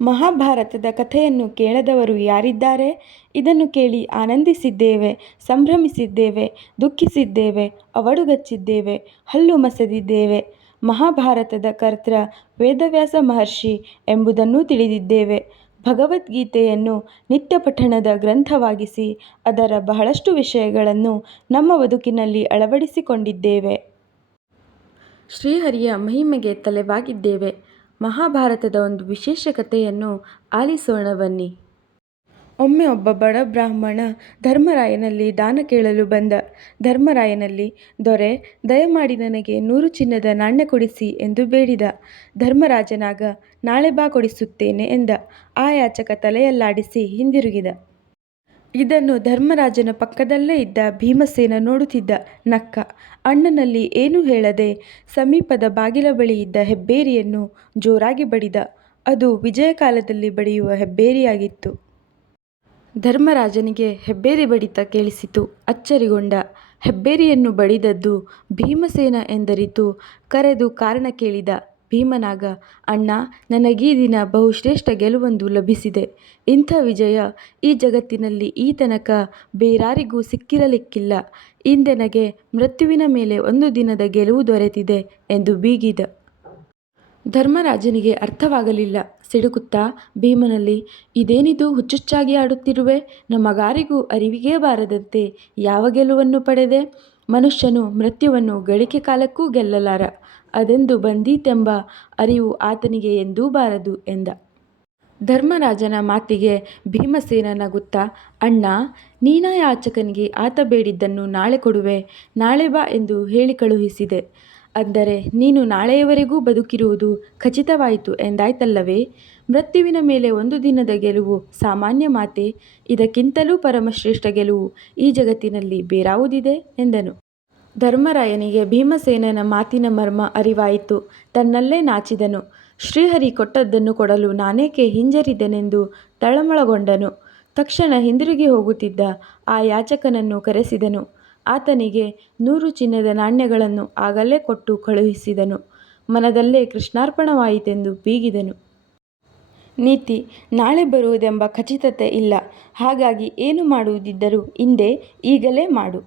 ಮಹಾಭಾರತದ ಕಥೆಯನ್ನು ಕೇಳದವರು ಯಾರಿದ್ದಾರೆ? ಇದನ್ನು ಕೇಳಿ ಆನಂದಿಸಿದ್ದೇವೆ, ಸಂಭ್ರಮಿಸಿದ್ದೇವೆ, ದುಃಖಿಸಿದ್ದೇವೆ, ಅವಡುಗಚ್ಚಿದ್ದೇವೆ, ಹಲ್ಲು ಮಸೆದಿದ್ದೇವೆ. ಮಹಾಭಾರತದ ಕರ್ತ ವೇದವ್ಯಾಸ ಮಹರ್ಷಿ ಎಂಬುದನ್ನೂ ತಿಳಿದಿದ್ದೇವೆ. ಭಗವದ್ಗೀತೆಯನ್ನು ನಿತ್ಯ ಪಠಣದ ಗ್ರಂಥವಾಗಿಸಿ ಅದರ ಬಹಳಷ್ಟು ವಿಷಯಗಳನ್ನು ನಮ್ಮ ಬದುಕಿನಲ್ಲಿ ಅಳವಡಿಸಿಕೊಂಡಿದ್ದೇವೆ. ಶ್ರೀಹರಿಯ ಮಹಿಮೆಗೆ ತಲೆಬಾಗಿದ್ದೇವೆ. ಮಹಾಭಾರತದ ಒಂದು ವಿಶೇಷ ಕಥೆಯನ್ನು ಆಲಿಸೋಣ ಬನ್ನಿ. ಒಮ್ಮೆ ಒಬ್ಬ ಬಡ ಬ್ರಾಹ್ಮಣ ಧರ್ಮರಾಯನಲ್ಲಿ ದಾನ ಕೇಳಲು ಬಂದ. ಧರ್ಮರಾಯನಲ್ಲಿ, ದೊರೆ, ದಯಮಾಡಿ ನನಗೆ 100 ಚಿನ್ನದ ನಾಣ್ಯ ಕೊಡಿಸಿ ಎಂದು ಬೇಡಿದ. ಧರ್ಮರಾಜನಾಗ, ನಾಳೆ ಬಾ ಕೊಡಿಸುತ್ತೇನೆ ಎಂದ. ಆ ಯಾಚಕ ತಲೆಯಲ್ಲಾಡಿಸಿ ಹಿಂದಿರುಗಿದ. ಇದನ್ನು ಧರ್ಮರಾಜನ ಪಕ್ಕದಲ್ಲೇ ಇದ್ದ ಭೀಮಸೇನ ನೋಡುತ್ತಿದ್ದ. ನಕ್ಕ. ಅಣ್ಣನಲ್ಲಿ ಏನೂ ಹೇಳದೆ ಸಮೀಪದ ಬಾಗಿಲ ಬಳಿ ಇದ್ದ ಹೆಬ್ಬೇರಿಯನ್ನು ಜೋರಾಗಿ ಬಡಿದ. ಅದು ವಿಜಯಕಾಲದಲ್ಲಿ ಬಡಿಯುವ ಹೆಬ್ಬೇರಿಯಾಗಿತ್ತು. ಧರ್ಮರಾಜನಿಗೆ ಹೆಬ್ಬೇರಿ ಬಡಿತ ಕೇಳಿಸಿತು. ಅಚ್ಚರಿಗೊಂಡ. ಹೆಬ್ಬೇರಿಯನ್ನು ಬಡಿದದ್ದು ಭೀಮಸೇನ ಎಂದರಿತು. ಕರೆದು ಕಾರಣ ಕೇಳಿದ. ಭೀಮನಾಗ, ಅಣ್ಣ, ನನಗೀ ದಿನ ಬಹುಶ್ರೇಷ್ಠ ಗೆಲುವೊಂದು ಲಭಿಸಿದೆ. ಇಂಥ ವಿಜಯ ಈ ಜಗತ್ತಿನಲ್ಲಿ ಈ ತನಕ ಬೇರಾರಿಗೂ ಸಿಕ್ಕಿರಲಿಕ್ಕಿಲ್ಲ. ಇಂದೆನಗೆ ಮೃತ್ಯುವಿನ ಮೇಲೆ ಒಂದು ದಿನದ ಗೆಲುವು ದೊರೆತಿದೆ ಎಂದು ಬೀಗಿದ. ಧರ್ಮರಾಜನಿಗೆ ಅರ್ಥವಾಗಲಿಲ್ಲ. ಸಿಡುಕುತ್ತಾ ಭೀಮನಲ್ಲಿ, ಇದೇನಿದು ಹುಚ್ಚುಚ್ಚಾಗಿ ಆಡುತ್ತಿರುವೆ? ನಮಗಾರಿಗೂ ಅರಿವಿಗೇ ಬಾರದಂತೆ ಯಾವ ಗೆಲುವನ್ನು ಪಡೆದೆ? ಮನುಷ್ಯನು ಮೃತ್ಯುವನ್ನು ಗಳಿಕೆ ಕಾಲಕ್ಕೂ ಗೆಲ್ಲಲಾರ. ಅದೆಂದು ಬಂದೀತೆಂಬ ಅರಿವು ಆತನಿಗೆ ಎಂದೂ ಬಾರದು ಎಂದ. ಧರ್ಮರಾಜನ ಮಾತಿಗೆ ಭೀಮಸೇನ ನಗುತ್ತಾ, ಅಣ್ಣ, ನೀನಾ ಯಾಚಕನಿಗೆ ಆತ ಬೇಡಿದ್ದನ್ನು ನಾಳೆ ಕೊಡುವೆ, ನಾಳೆ ಬಾ ಎಂದು ಹೇಳಿ ಕಳುಹಿಸಿದೆ. ಅಂದರೆ ನೀನು ನಾಳೆಯವರೆಗೂ ಬದುಕಿರುವುದು ಖಚಿತವಾಯಿತು ಎಂದಾಯ್ತಲ್ಲವೇ? ಮೃತ್ಯುವಿನ ಮೇಲೆ ಒಂದು ದಿನದ ಗೆಲುವು ಸಾಮಾನ್ಯ ಮಾತೆ? ಇದಕ್ಕಿಂತಲೂ ಪರಮಶ್ರೇಷ್ಠ ಗೆಲುವು ಈ ಜಗತ್ತಿನಲ್ಲಿ ಬೇರಾವುದಿದೆ ಎಂದನು. ಧರ್ಮರಾಯನಿಗೆ ಭೀಮಸೇನನ ಮಾತಿನ ಮರ್ಮ ಅರಿವಾಯಿತು. ತನ್ನಲ್ಲೇ ನಾಚಿದನು. ಶ್ರೀಹರಿ ಕೊಟ್ಟದ್ದನ್ನು ಕೊಡಲು ನಾನೇಕೆ ಹಿಂಜರಿದೆನೆಂದು ತಳಮಳಗೊಂಡನು. ತಕ್ಷಣ ಹಿಂದಿರುಗಿ ಹೋಗುತ್ತಿದ್ದ ಆ ಯಾಚಕನನ್ನು ಕರೆಸಿದನು. ಆತನಿಗೆ 100 ಚಿನ್ನದ ನಾಣ್ಯಗಳನ್ನು ಆಗಲೇ ಕೊಟ್ಟು ಕಳುಹಿಸಿದನು. ಮನದಲ್ಲೇ ಕೃಷ್ಣಾರ್ಪಣವಾಯಿತೆಂದು ಬೀಗಿದನು. ನೀತಿ: ನಾಳೆ ಬರುವುದೆಂಬ ಖಚಿತತೆ ಇಲ್ಲ. ಹಾಗಾಗಿ ಏನು ಮಾಡುವುದಿದ್ದರೂ ಇಂದೇ, ಈಗಲೇ ಮಾಡು.